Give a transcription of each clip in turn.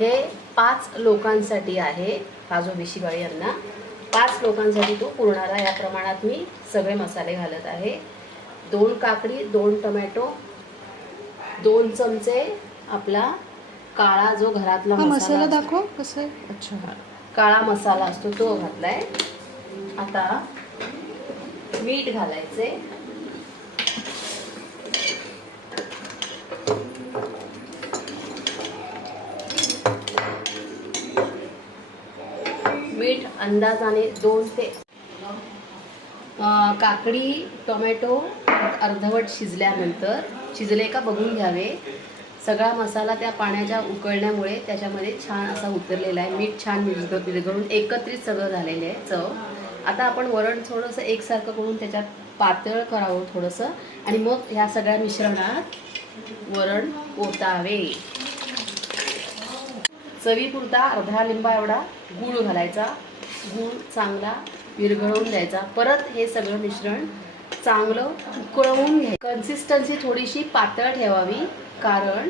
हे 5 लोकांसाठी आहे. हा जो बिशीबाळी अन्न 5 लोकांसाठी तो पुरणारा या प्रमाणात मी सगळे मसाले घालत आहे. 2 काकडी, 2 टोमॅटो, 2 चमचे आपला काळा जो घरातला मसाला दाखव कसं. अच्छा, काळा मसाला असतो तो घातलाय. आता मीठ घालायचे. मीठ अंदाजाने 2 ते काकडी टोमॅटो अर्धवट शिजल्यानंतर शिजले का बघून घ्यावे. सगळा मसाला त्या पाण्याच्या उकळण्यामुळे त्याच्यामध्ये छान असा उतरलेला आहे. मीठ छान विरघळून एकत्रित सगळं झालेलं आहे चव. आता आपण वरण थोडंसं एकसारखं करून त्याच्यात पातळ करावं थोडंसं आणि मग ह्या सगळ्या मिश्रणात वरण ओतावे. चवीपुरता अर्धा लिंबा एवढा गूळ घालायचा. गूळ चांगला विरघळवून द्यायचा. परत हे सगळं मिश्रण चांगलं उकळवून घ्यायचं. कन्सिस्टन्सी थोडीशी पातळ ठेवावी, कारण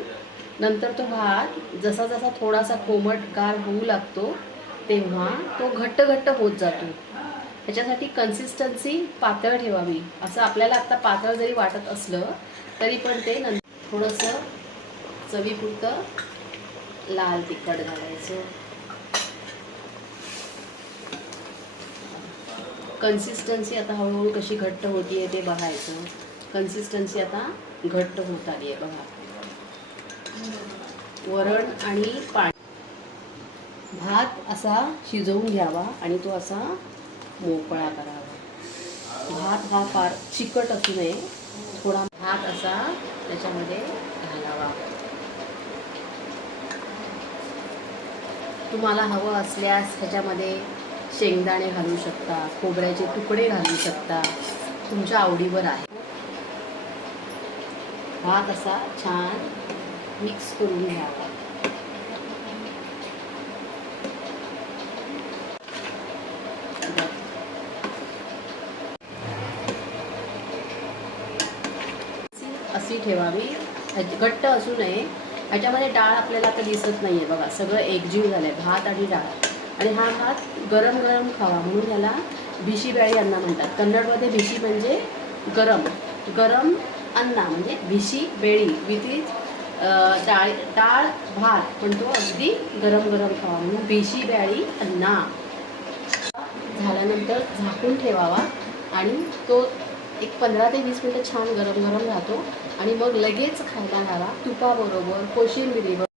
नंतर तो भात जसा जसा थोडासा कोमटगार होऊ लागतो तेव्हा तो घट्ट घट्ट होत जातो. त्याच्यासाठी कन्सिस्टन्सी पातळ ठेवावी. असं आपल्याला आत्ता पातळ जरी वाटत असलं तरी पण ते नंतर थोडंसं चवीपुरतं लाल तिखट घालायचं. कन्सिस्टन्सी आता हळूहळू कशी घट्ट होतीये ते बघायचं. कन्सिस्टन्सी आता घट्ट होत आली आहे बघा. वरण आणि पाणी भात असा शिजवून घ्यावा आणि तो असा मोकळा करावा. भात हा फार चिकट असू नये. थोडा भात असा त्याच्यामध्ये घालावा. तुम्हाला हवं असल्यास ह्याच्यामध्ये शेंगदाणे घालू शकता, खोबऱ्याचे तुकडे घालू शकता, तुमच्या आवडीवर आहे. भात असा छान मिक्स करून घ्यावा. अशी ठेवावी, घट्ट असू नये. ह्याच्यामध्ये डाळ आपल्याला आता दिसत नाहीये बघा, सगळं एकजीव झालंय भात आणि डाळ. आणि हा भात गरम गरम खावा म्हणून ह्याला बिशीबाळी अन्न म्हणतात. कन्नडमध्ये बिशी म्हणजे गरम, गरम अन्ना म्हणजे बिशी बेळी विथ डाळ भात, पण तो अगदी गरम गरम खावा म्हणून बिशीबाळी अन्ना. झाल्यानंतर झाकून ठेवावा आणि तो एक 15 ते 20 मिनिटं छान गरम गरम राहतो आणि मग लगेच खायला घाला तुपाबरोबर, कोशिंबिरीबरोबर.